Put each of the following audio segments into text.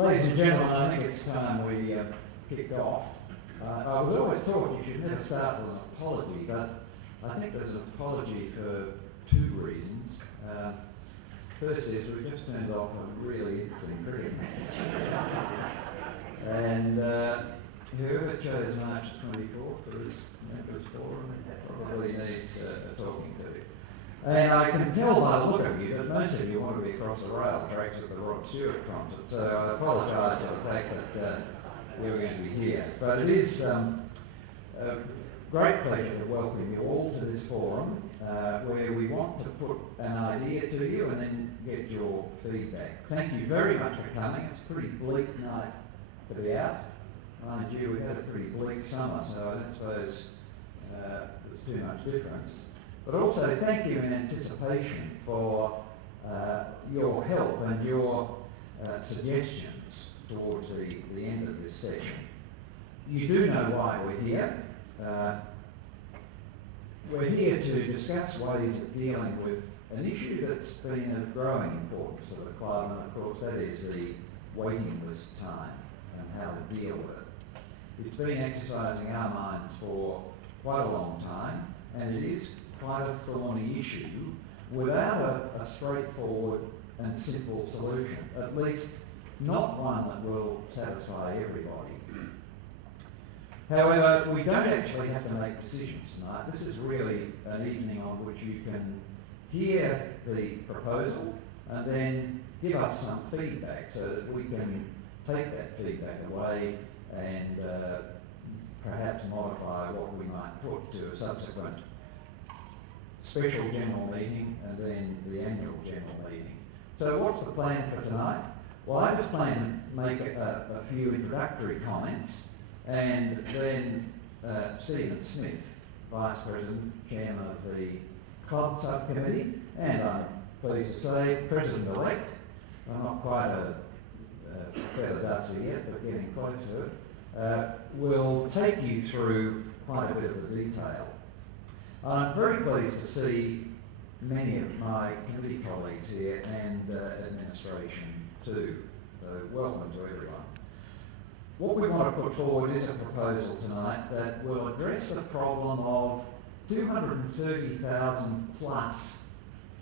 Ladies and gentlemen, I think it's time we kicked off. I was always taught you should never start with an apology, but I think there's an apology for two reasons. First is we've just turned off a really interesting cricket match. And whoever chose March 24th for this members forum probably needs talking to. And I can tell by the look of you that most of you want to be across the rail tracks at the Rod Stewart concert, so I apologise for the fact that we were going to be here. But it is a great pleasure to welcome you all to this forum where we want to put an idea to you and then get your feedback. Thank you very much for coming. It's a pretty bleak night to be out. Mind you, we had a pretty bleak summer, so I don't suppose there's too much difference. But also thank you in anticipation for your help and your suggestions towards the end of this session. You do know why we're here. We're here to discuss ways of dealing with an issue that's been of growing importance to the club, and of course that is the waiting list time and how to deal with it. It's been exercising our minds for quite a long time, and it is quite a thorny issue without a straightforward and simple solution, at least not one that will satisfy everybody. However, we don't actually have to make decisions tonight. This is really an evening on which you can hear the proposal and then give us some feedback so that we can take that feedback away and perhaps modify what we might put to a subsequent special general meeting and then the annual general meeting. So what's the plan for tonight? Well, I just plan to make a few introductory comments, and then Stephen Smith, Vice President, Chairman of the Club Subcommittee, and I'm pleased to say President-elect. I'm not quite a feather duster yet, but getting close to it. Will take you through quite a bit of the detail. I'm very pleased to see many of my committee colleagues here and administration too. So welcome to everyone. What we want to put forward is a proposal tonight that will address the problem of 230,000 plus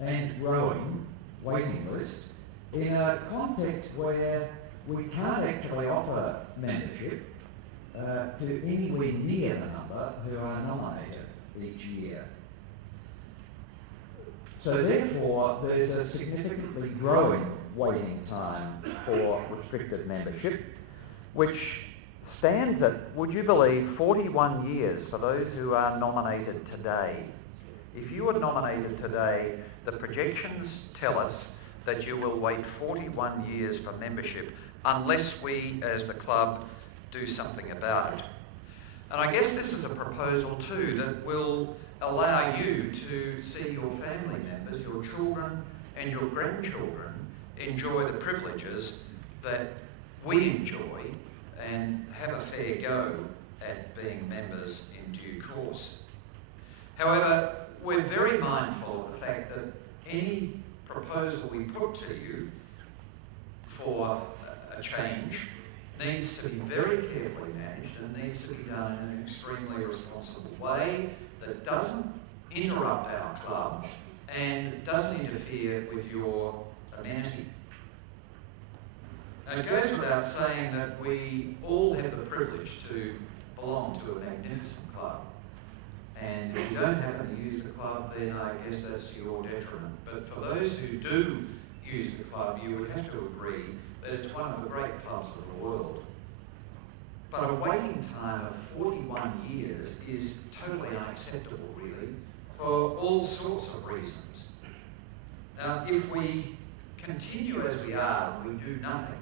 and growing waiting list in a context where we can't actually offer membership to anywhere near the number who are nominated each year. So therefore, there's a significantly growing waiting time for restricted membership, which stands at, would you believe, 41 years for those who are nominated today. If you are nominated today, the projections tell us that you will wait 41 years for membership unless we, as the club, do something about it. And I guess this is a proposal too that will allow you to see your family members, your children and your grandchildren enjoy the privileges that we enjoy and have a fair go at being members in due course. However, we're very mindful of the fact that any proposal we put to you for a change needs to be very carefully managed and needs to be done in an extremely responsible way that doesn't interrupt our club and doesn't interfere with your amenity. Now, it goes without saying that we all have the privilege to belong to a magnificent club. And if you don't happen to use the club, then I guess that's to your detriment. But for those who do use the club, you would have to agree that it's one of the great clubs of the world. But a waiting time of 41 years is totally unacceptable, really, for all sorts of reasons. Now, if we continue as we are and we do nothing,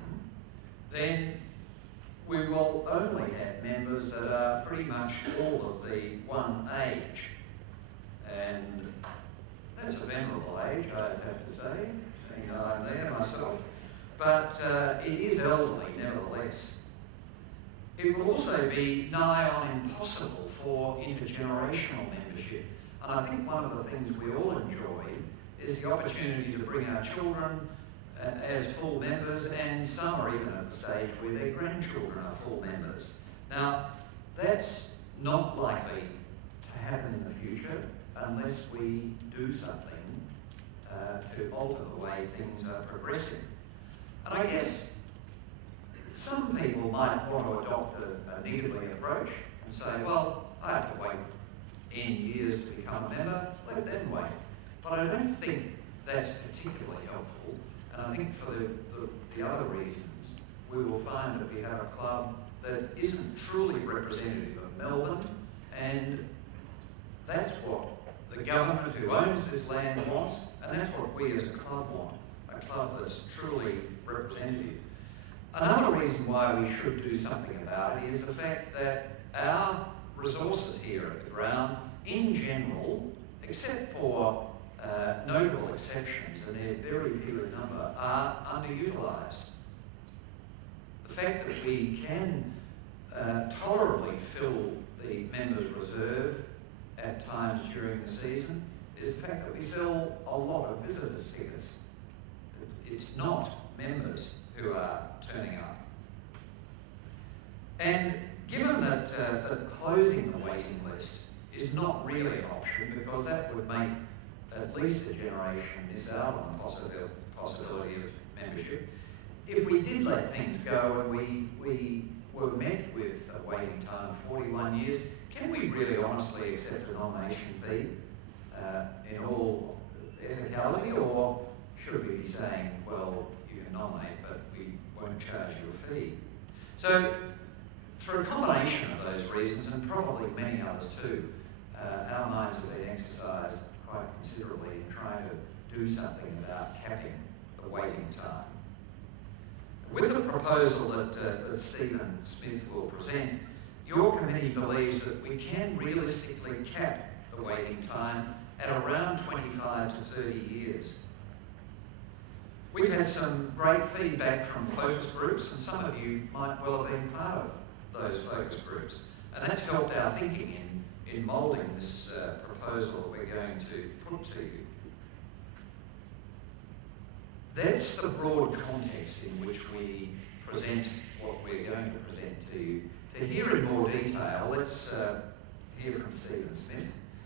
then we will only have members that are pretty much all of the one age. And that's a venerable age, I'd have to say, seeing I'm there myself. But it is elderly, nevertheless. It will also be nigh on impossible for intergenerational membership. And I think one of the things we all enjoy is the opportunity to bring our children as full members, and some are even at the stage where their grandchildren are full members. Now, that's not likely to happen in the future unless we do something to alter the way things are progressing. And I guess some people might want to adopt a niggardly approach and say, well, I have to wait N years to become a member, let them wait. But I don't think that's particularly helpful, and I think for the other reasons, we will find that we have a club that isn't truly representative of Melbourne, and that's what the government who owns this land wants, and that's what we as a club want, a club that's truly representative. Another reason why we should do something about it is the fact that our resources here at the ground, in general, except for notable exceptions, and they're very few in number, are underutilised. The fact that we can tolerably fill the members' reserve at times during the season is the fact that we sell a lot of visitor stickers. It's not members who are turning up. And given that closing the waiting list is not really an option, because that would make at least a generation miss out on the possibility of membership, if we did let things go and we were met with a waiting time of 41 years, can we really honestly accept a nomination fee in all ethicality, or should we be saying, well, you can nominate, but we won't charge you a fee? So, for a combination of those reasons, and probably many others too, our minds have been exercised quite considerably in trying to do something about capping the waiting time. With the proposal that Stephen Smith will present, your committee believes that we can realistically cap the waiting time at around 25 to 30 years. We've had some great feedback from focus groups, and some of you might well have been part of those focus groups, and that's helped our thinking in moulding this proposal that we're going to put to you. That's the broad context in which we present what we're going to present to you. To hear in more detail, let's hear from Stephen Smith.